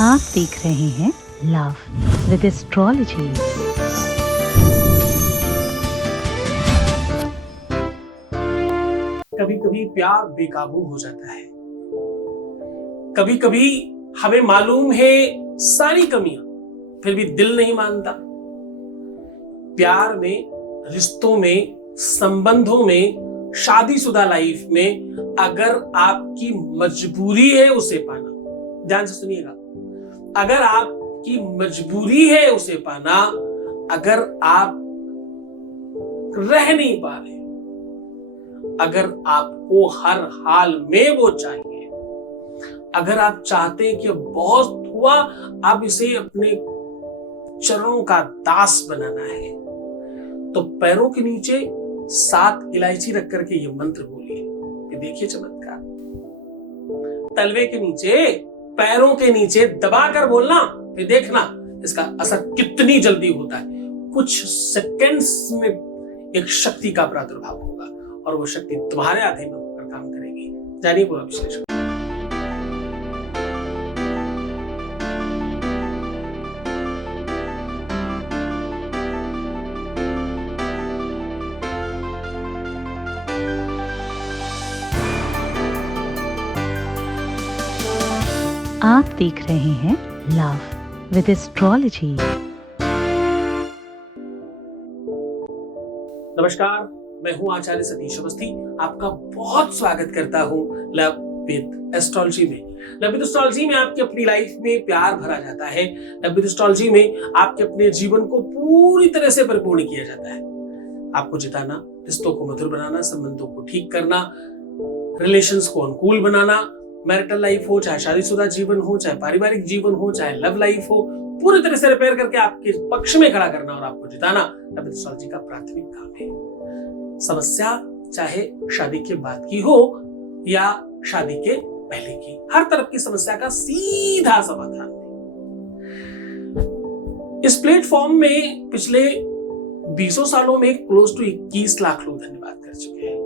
आप देख रहे हैं लव विद एस्ट्रोलॉजी। कभी कभी प्यार बेकाबू हो जाता है, कभी कभी हमें मालूम है सारी कमियां, फिर भी दिल नहीं मानता। प्यार में, रिश्तों में, संबंधों में, शादीशुदा लाइफ में अगर आपकी मजबूरी है उसे पाना, ध्यान से सुनिएगा, अगर आपकी मजबूरी है उसे पाना, अगर आप रह नहीं पा रहे, अगर आपको हर हाल में वो चाहिए, अगर आप चाहते हैं कि बहुत हुआ, आप इसे अपने चरणों का दास बनाना है, तो पैरों के नीचे 7 इलायची रख करके ये मंत्र बोलिए। ये देखिए चमत्कार, तलवे के नीचे, पैरों के नीचे दबाकर बोलना, फिर देखना इसका असर कितनी जल्दी होता है। कुछ सेकंड्स में एक शक्ति का प्रादुर्भाव होगा और वो शक्ति तुम्हारे अधीन होकर काम करेगी। जानिए पूरा विश्लेषण। आप देख रहे हैं लव विद एस्ट्रोलॉजी। नमस्कार, मैं हूं आचार्य सतीश अवस्थी। आपका बहुत स्वागत करता हूं लव विद एस्ट्रोलॉजी में। लव विद एस्ट्रोलॉजी में आपकी अपनी लाइफ में प्यार भरा जाता है। लव विद एस्ट्रोलॉजी में आपके अपने जीवन को पूरी तरह से परिपूर्ण किया जाता है। आपको जिताना, रिश्तों को मधुर बनाना, संबंधों को ठीक करना, रिलेशंस को अनुकूल बनाना, मैरिटल लाइफ हो, चाहे शादीशुदा जीवन हो, चाहे पारिवारिक जीवन हो, चाहे लव लाइफ हो, पूरी तरह से रिपेयर करके आपके पक्ष में खड़ा करना और आपको जिताना लव विद एस्ट्रोलॉजी का प्राथमिक काम है। समस्या चाहे शादी के बाद की हो या शादी के पहले की, हर तरफ की समस्या का सीधा समाधान है। इस प्लेटफॉर्म में पिछले 20 सालों में क्लोज टू 21 लाख लोग धन्यवाद कर चुके हैं।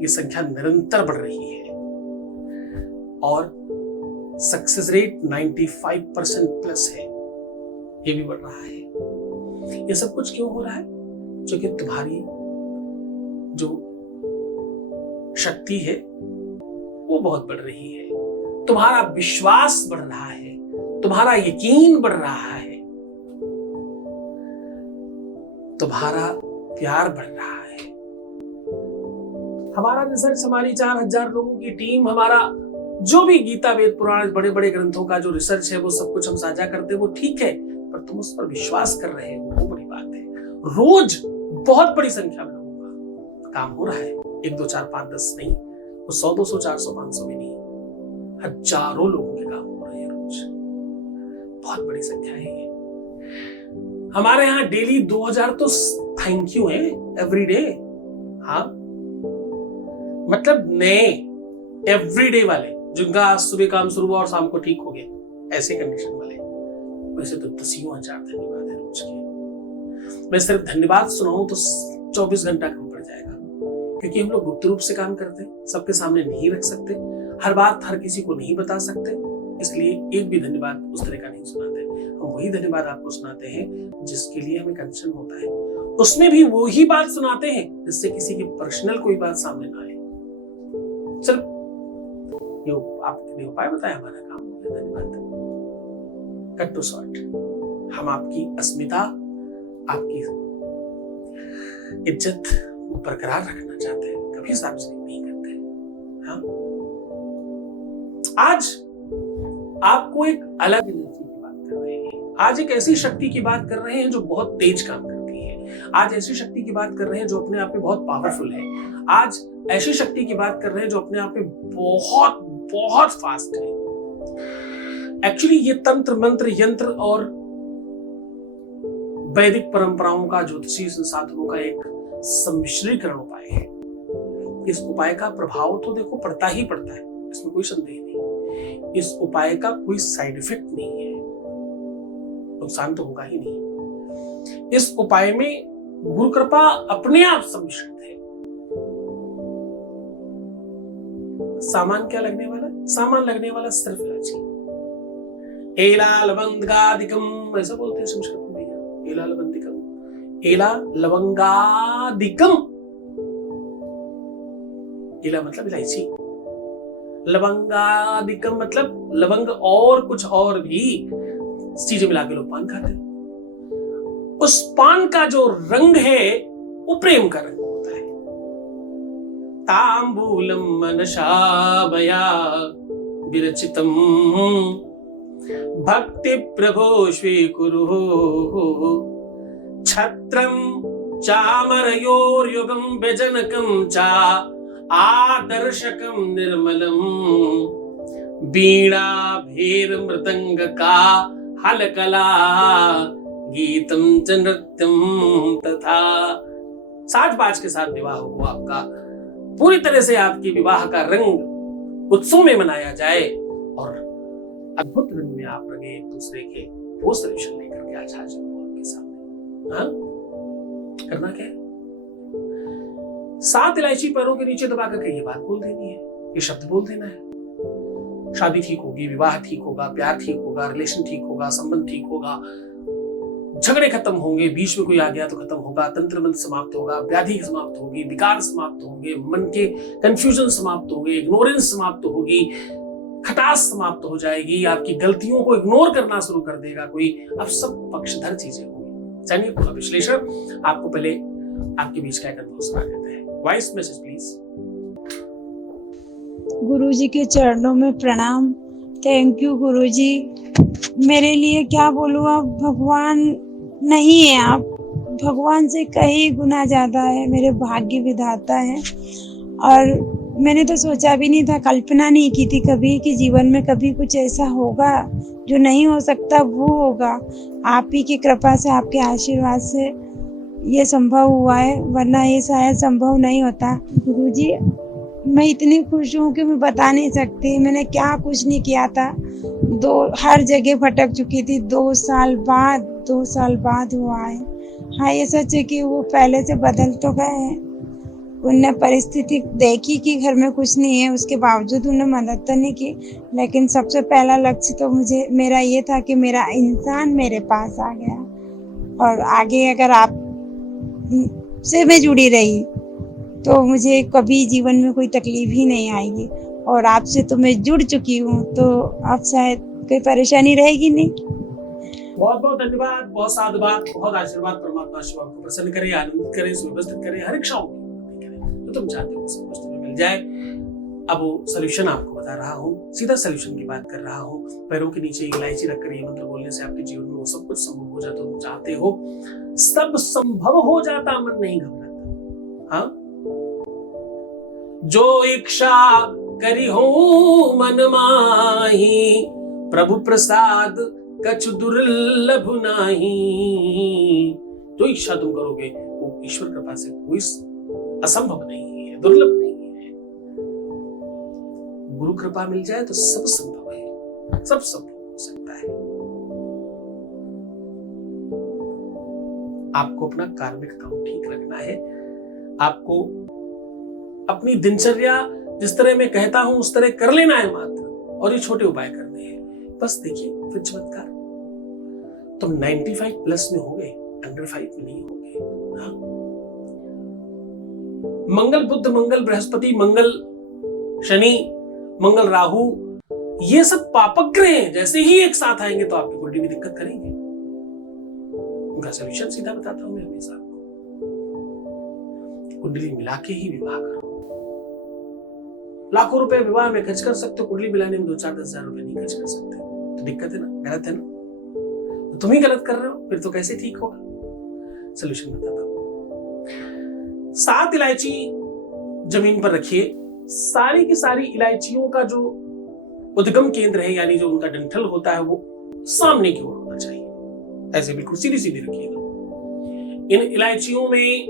ये संख्या निरंतर बढ़ रही है और सक्सेस रेट 95% प्लस है, ये भी बढ़ रहा है। ये सब कुछ क्यों हो रहा है? क्योंकि तुम्हारी जो शक्ति है वो बहुत बढ़ रही है, तुम्हारा विश्वास बढ़ रहा है, तुम्हारा यकीन बढ़ रहा है, तुम्हारा प्यार बढ़ रहा है। हमारा रिसर्च, हमारी 4000 लोगों की टीम, हमारा जो भी गीता, वेद, पुराण, बड़े बड़े ग्रंथों का जो रिसर्च है वो सब कुछ हम साझा करते हैं, वो ठीक है, पर तुम उस पर विश्वास कर रहे हो, वो बड़ी बात है। रोज बहुत बड़ी संख्या में लोगों का काम हो रहा है, 1 2 4 5 10 नहीं, वो 100 200 400 500 में नहीं, हजारों लोगों के काम हो रहे हैं रोज। बहुत बड़ी संख्या है ये। हमारे यहाँ डेली 2000 तो थैंक यू है एवरीडे। हाँ, मतलब नए एवरीडे वाले, जिनका आज सुबह काम शुरू हुआ और शाम को ठीक हो गया, ऐसे कंडीशन वाले। वैसे तो 10,000 धन्यवाद है रोज के। मैं सिर्फ धन्यवाद सुनाऊं तो 24 घंटा कम पड़ जाएगा, क्योंकि हम लोग गुप्त रूप से काम करते हैं, सबके सामने नहीं रख सकते, हर बात हर किसी को नहीं बता सकते, इसलिए एक भी धन्यवाद उस तरह का नहीं सुनाते। हम वही धन्यवाद आपको सुनाते हैं जिसके लिए हमें कंसर्न होता है, उसमें भी वही बात सुनाते हैं जिससे किसी की पर्सनल कोई बात सामने ना आए। सिर्फ ये आपने उपाय बताया, हमारा काम हो गया। धन्यवाद। कट टू शॉर्ट, हम आपकी अस्मिता, आपकी इज्जत बरकरार रखना चाहते हैं, कभी सार्वजनिक नहीं करते। हाँ? आज आपको एक अलग एनर्जी की बात कर रहे हैं, आज एक ऐसी शक्ति की बात कर रहे हैं जो बहुत तेज काम करती है, आज ऐसी शक्ति की बात कर रहे हैं जो अपने आप में बहुत पावरफुल है, आज ऐसी शक्ति की बात कर रहे हैं जो अपने आप में बहुत बहुत फास्ट है। एक्चुअली ये तंत्र, मंत्र, यंत्र और वैदिक परंपराओं का, ज्योतिषीय संसाधनों का एक सम्मिश्रीकरण उपाय है। इस उपाय का प्रभाव तो देखो पड़ता ही पड़ता है, इसमें कोई संदेह नहीं। इस उपाय का कोई साइड इफेक्ट नहीं है, नुकसान तो होगा ही नहीं। इस उपाय में गुरु कृपा अपने आप सम्मिश्रित है। सामान क्या लगने वाला? सामान लगने वाला सिर्फ इलायची। एला लवंगादिकम, ऐसा बोलते हैं संस्कृत में भैया, एला लवंदिकम, एला लवंगादिकम। एला मतलब इलायची, लवंगादिकम मतलब लवंग और कुछ और भी चीजें मिला के लोग पान खाते हैं। उस पान का जो रंग है वो प्रेम का रंग होता है। तांबूलम मनसामया विरचितम भक्ति प्रभो स्वीकुरु छत्रम चामरयोर्युगम व्यजनकम चा आदर्शकम निर्मलम वीणा भीर मृदंग का हलकला गीतम च नृत्यम तथा। साज बाज के साथ विवाह हो आपका, पूरी तरह से आपकी विवाह का रंग उत्सव में मनाया जाए और अद्भुत रंग में आप रंगे एक दूसरे के, वो सॉल्यूशन लेकर के आज हाजिर हूं आपके सामने। हाँ, करना क्या है? 7 इलायची पैरों के नीचे दबा करके ये बात बोल देनी है, ये शब्द बोल देना है। शादी ठीक होगी, विवाह ठीक होगा, प्यार ठीक होगा, रिलेशन ठीक होगा, संबंध ठीक होगा, झगड़े खत्म होंगे, बीच में कोई आ गया तो खत्म होगा, तंत्र मंत्र समाप्त होगा, व्याधि समाप्त होगी, विकार समाप्त होंगे, मन के कंफ्यूजन समाप्त होंगे, इग्नोरेंस समाप्त होगी, खटास समाप्त हो जाएगी, आपकी गलतियों को इग्नोर करना शुरू कर देगा कोई। अब सब पक्षधर चीजें होंगी। चलिए पूरा विश्लेषण आपको पहले आपके बीच का एक अनुभव सुना देते हैं। Voice message please. गुरुजी के चरणों में प्रणाम। थैंक यू गुरुजी। मेरे लिए क्या बोलूँ, अब भगवान नहीं है, आप भगवान से कई गुना ज़्यादा है, मेरे भाग्य विधाता है। और मैंने तो सोचा भी नहीं था, कल्पना नहीं की थी कभी कि जीवन में कभी कुछ ऐसा होगा जो नहीं हो सकता वो होगा। आप ही की कृपा से, आपके आशीर्वाद से ये संभव हुआ है, वरना ये शायद संभव नहीं होता। गुरुजी, मैं इतनी खुश हूँ कि मैं बता नहीं सकती। मैंने क्या कुछ नहीं किया था, हर जगह भटक चुकी थी। 2 साल बाद हुआ है। हाँ, ये सच है कि वो पहले से बदल तो गए हैं। उनने परिस्थिति देखी कि घर में कुछ नहीं है, उसके बावजूद उन्होंने मदद तो नहीं की, लेकिन सबसे पहला लक्ष्य तो मेरा ये था कि मेरा इंसान मेरे पास आ गया। और आगे अगर आप से मैं जुड़ी रही तो मुझे कभी जीवन में कोई तकलीफ ही नहीं आएगी। और आपसे तो मैं जुड़ चुकी हूँ, तो अब शायद कोई परेशानी रहेगी नहीं। बहुत बहुत धन्यवाद, बहुत साधुवाद, बहुत आशीर्वाद। परमात्मा शिव आपको प्रसन्न करे, आनंदित करे, सुव्यवस्थित करे, हर इच्छाओं की करे, तो तुम चाहते हो सब कुछ तुम्हें मिल जाए। अब वो सॉल्यूशन आपको बता रहा हूँ, सीधा सॉल्यूशन की बात कर रहा हूँ। पैरों के नीचे इलायची रखकर ये मंत्र बोलने से आपके जीवन में वो सब कुछ संभव हो जाता, तुम चाहते हो सब संभव हो जाता, मन नहीं घबराता। हाँ, जो इच्छा करी हो मन माही, प्रभु प्रसाद कछु दुर्लभ नाही। जो इच्छा तुम करोगे वो ईश्वर कृपा से कोई असंभव नहीं है, दुर्लभ नहीं है। गुरु कृपा मिल जाए तो सब संभव है, सब संभव हो सकता है। आपको अपना कार्मिक काम ठीक रखना है। आपको अपनी दिनचर्या जिस तरह मैं कहता हूं उस तरह कर लेना है मात्र, और ये छोटे उपाय करने हैं। बस देखिए फिर चमत्कार, तुम 95 प्लस में होगे, अंडर 5 में नहीं होगे। हाँ? मंगल बुध, मंगल बृहस्पति, मंगल शनि, मंगल राहु, ये सब पापग्रह हैं। जैसे ही एक साथ आएंगे तो आपकी कुंडली में दिक्कत करेंगे। उनका सॉल्यूशन सीधा बताता हूं मैं हमेशा आपको, कुंडली मिला के ही विवाह करो। लाखों रुपए विवाह में खर्च कर सकते हो, कुंडली मिलाने में 2-4-10 हजार रुपए नहीं खर्च कर सकते, तो दिक्कत है ना, गलत है ना। तो तुम ही गलत कर रहे हो, फिर तो कैसे ठीक होगा। सॉल्यूशन बताता हूं। 7 इलायची जमीन पर रखिए। सारी की सारी इलायचियों का जो उद्गम केंद्र है, यानी जो उनका डंठल होता है, वो सामने की ओर होना चाहिए। ऐसे बिल्कुल सीधी सीधी रखिएगा। इन इलायचियों में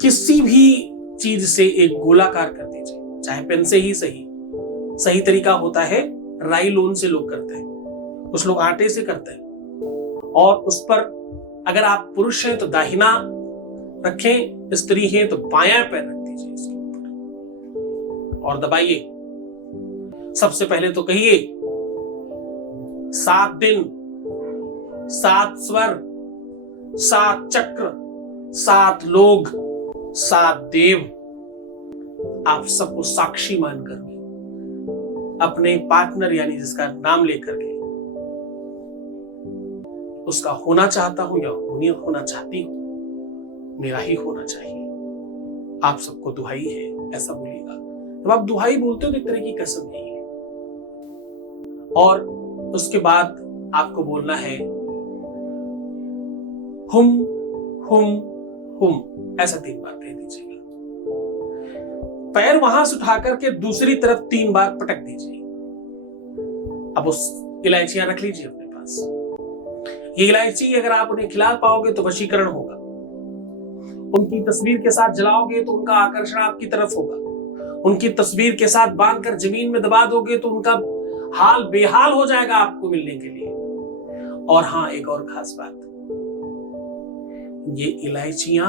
किसी भी चीज से एक गोलाकार कर दीजिए, चाहे पेन से ही सही। सही तरीका होता है राई लोन से लोग करते हैं, कुछ लोग आटे से करते हैं। और उस पर अगर आप पुरुष हैं तो दाहिना रखें, स्त्री हैं तो बायां पैर रख दीजिए इसके ऊपर और दबाइए। सबसे पहले तो कहिए 7 दिन, 7 स्वर, 7 चक्र, 7 लोग, 7 देव, आप सबको साक्षी मानकर अपने पार्टनर यानी जिसका नाम लेकर के उसका होना चाहता हूं या होना चाहती हूं, मेरा ही होना चाहिए। आप सबको दुहाई है, ऐसा बोलिएगा। जब आप दुहाई बोलते हो तो एक तरह की कसम नहीं है। और उसके बाद आपको बोलना है हुम हुम हुम, ऐसा 3 बार कह दीजिएगा। पैर वहां से उठा करके दूसरी तरफ 3 बार पटक दीजिए। अब उस इलायचियां रख लीजिए अपने पास। ये इलायची अगर आप उन्हें खिला पाओगे तो वशीकरण होगा। उनकी तस्वीर के साथ जलाओगे तो उनका आकर्षण आपकी तरफ होगा। उनकी तस्वीर के साथ बांधकर जमीन में दबा दोगे तो उनका हाल बेहाल हो जाएगा आपको मिलने के लिए। और हाँ, एक और खास बात, ये इलायचियां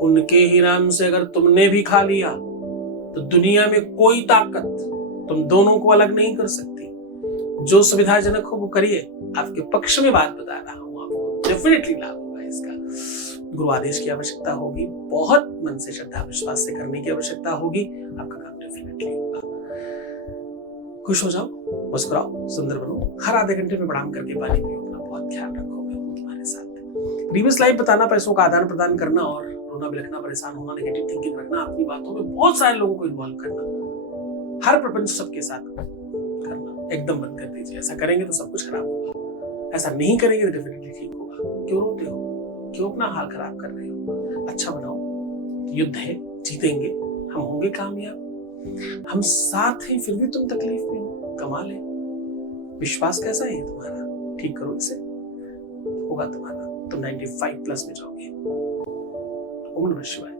उनके ही नाम से अगर तुमने भी खा लिया तो दुनिया में कोई ताकत तुम दोनों को अलग नहीं कर सकती। जो सुविधाजनक हो वो करिए। आपके पक्ष में बात बता रहा हूं, आपको डेफिनेटली लाभ होगा इसका। गुरु आदेश की आवश्यकता होगी, बहुत मन से श्रद्धा विश्वास से करने की आवश्यकता होगी, आपका काम डेफिनेटली होगा। खुश हो जाओ, मुस्कुराओ, सुंदर बनो। हर आधे घंटे में प्रणाम करके पानी पियो, अपना बहुत ख्याल रखो। मैं हूं तुम्हारे साथ। प्रीवियस लाइफ बताना, पैसों का आदान प्रदान करना और रोना बिलखना, परेशान होना, नेगेटिव थिंकिंग रखना, अपनी बातों में बहुत सारे लोगों को इन्वॉल्व करना, हर प्रपंच सबके साथ करना एकदम बंद कर दीजिए। ऐसा करेंगे तो सब कुछ खराब होगा, ऐसा नहीं करेंगे तो डेफिनेटली ठीक होगा। क्यों रोते हो? क्यों अपना हाल खराब कर रहे हो? अच्छा बनाओ, युद्ध है, जीतेंगे, हम होंगे कामयाब। हम साथ हैं फिर भी तुम तकलीफ में हो, कमाल है। विश्वास कैसा है तुम्हारा? ठीक करो इसे, होगा तुम्हारा, तुम 95+ में जाओगे। ओम नमः शिवाय।